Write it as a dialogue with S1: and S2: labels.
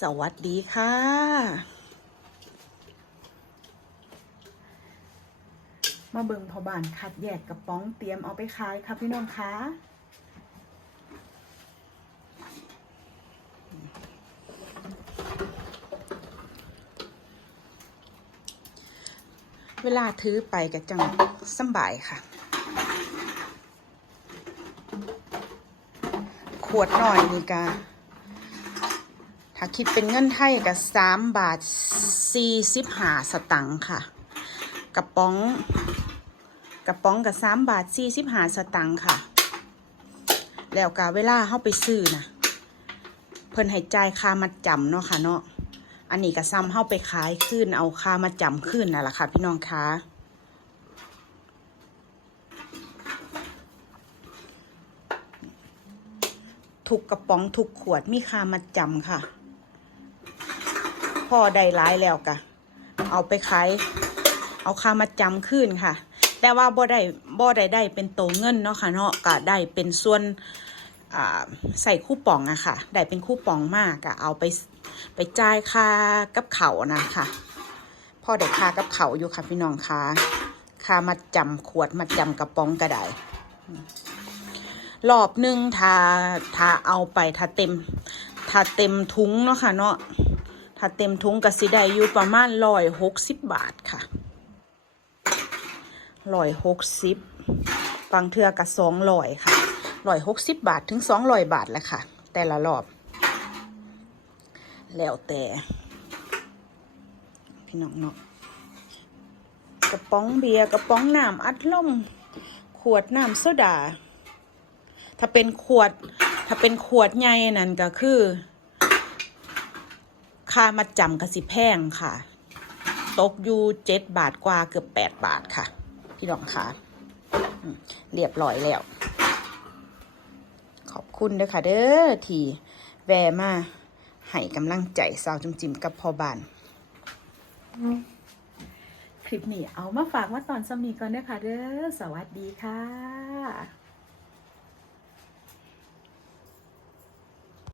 S1: สวัสดีค่ะ มาเบิ่งพอบานคัดแยกกระป๋องเตรียมเอาไปขายค่ะพี่น้องคะเวลาถือไปก็จังสบายค่ะ ขวดหน่อยนี่กะ ถ้าคิดเป็นเงินไทยก็สามบาทสี่สิบห้าสตังค์ค่ะ กระป๋อง กระป๋องกับสามบาทสี่สิบห้าสตังค์ค่ะ แล้วกะเวลาเข้าไปซื้อนะเพิ่นให้จ่ายค่ามัดจำเนาะค่ะเนาะอันนี้ก็ซ้ำเข้าไปขายขึ้นเอาค่ามัดจำขึ้นนั่นแหละค่ะ พี่น้องคะทุกกระป๋องทุกขวดมีค่ามัดจำค่ะ พ่อได้ร้ายแล้วกะเอาไปขายเอาค่ามาจำขึ้นค่ะ แต่ว่าบ่ได้บ่ได้ได้เป็นโตเงินเนาะค่ะเนาะก็ได้เป็นส่วนใส่คู่ป่องอะค่ะ ได้เป็นคู่ป่องมากก็เอาไปไปจ่ายค่ากับเขานะคะพ่อได้ค่ากับเขาอยู่ค่ะพี่น้องค่ะค่ามาจำขวดมาจำกระป๋องก็ได้รอบหนึ่งถ้าถ้าเอาไปถ้าเต็ม ถ้าเต็มทุงเนาะค่ะเนาะ ถ้าเต็มทุงก็สิได้อยู่ประมาณร้อยหกสิบบาทค่ะร้อยหกสิบบางเทือก็สองร้อยค่ะร้อยหกสิบบาทถึงสองร้อยบาทแหละค่ะ แต่ละรอบ แล้วแต่พี่น้องเนาะกระป๋องเบียร์กระป๋องน้ำอัดลมขวดน้ำโซดา ถ้าเป็นขวด ถ้าเป็นขวดใหญ่นั่นก็คือ ค่ามาจำกสิแพงค่ะ ตกอยู่เจ็ดบาทกว่าเกือบแปดบาทค่ะ พี่น้องค่ะเรียบร้อยแล้ว ขอบคุณด้อค่ะ เด้อที่แวะมาให้กำลังใจสาวจุมจิมกับพ่อบาน คลิปนี้เอามาฝากว่าตอนสมีก่อนด้อค่ะเด้อสวัสดีค่ะ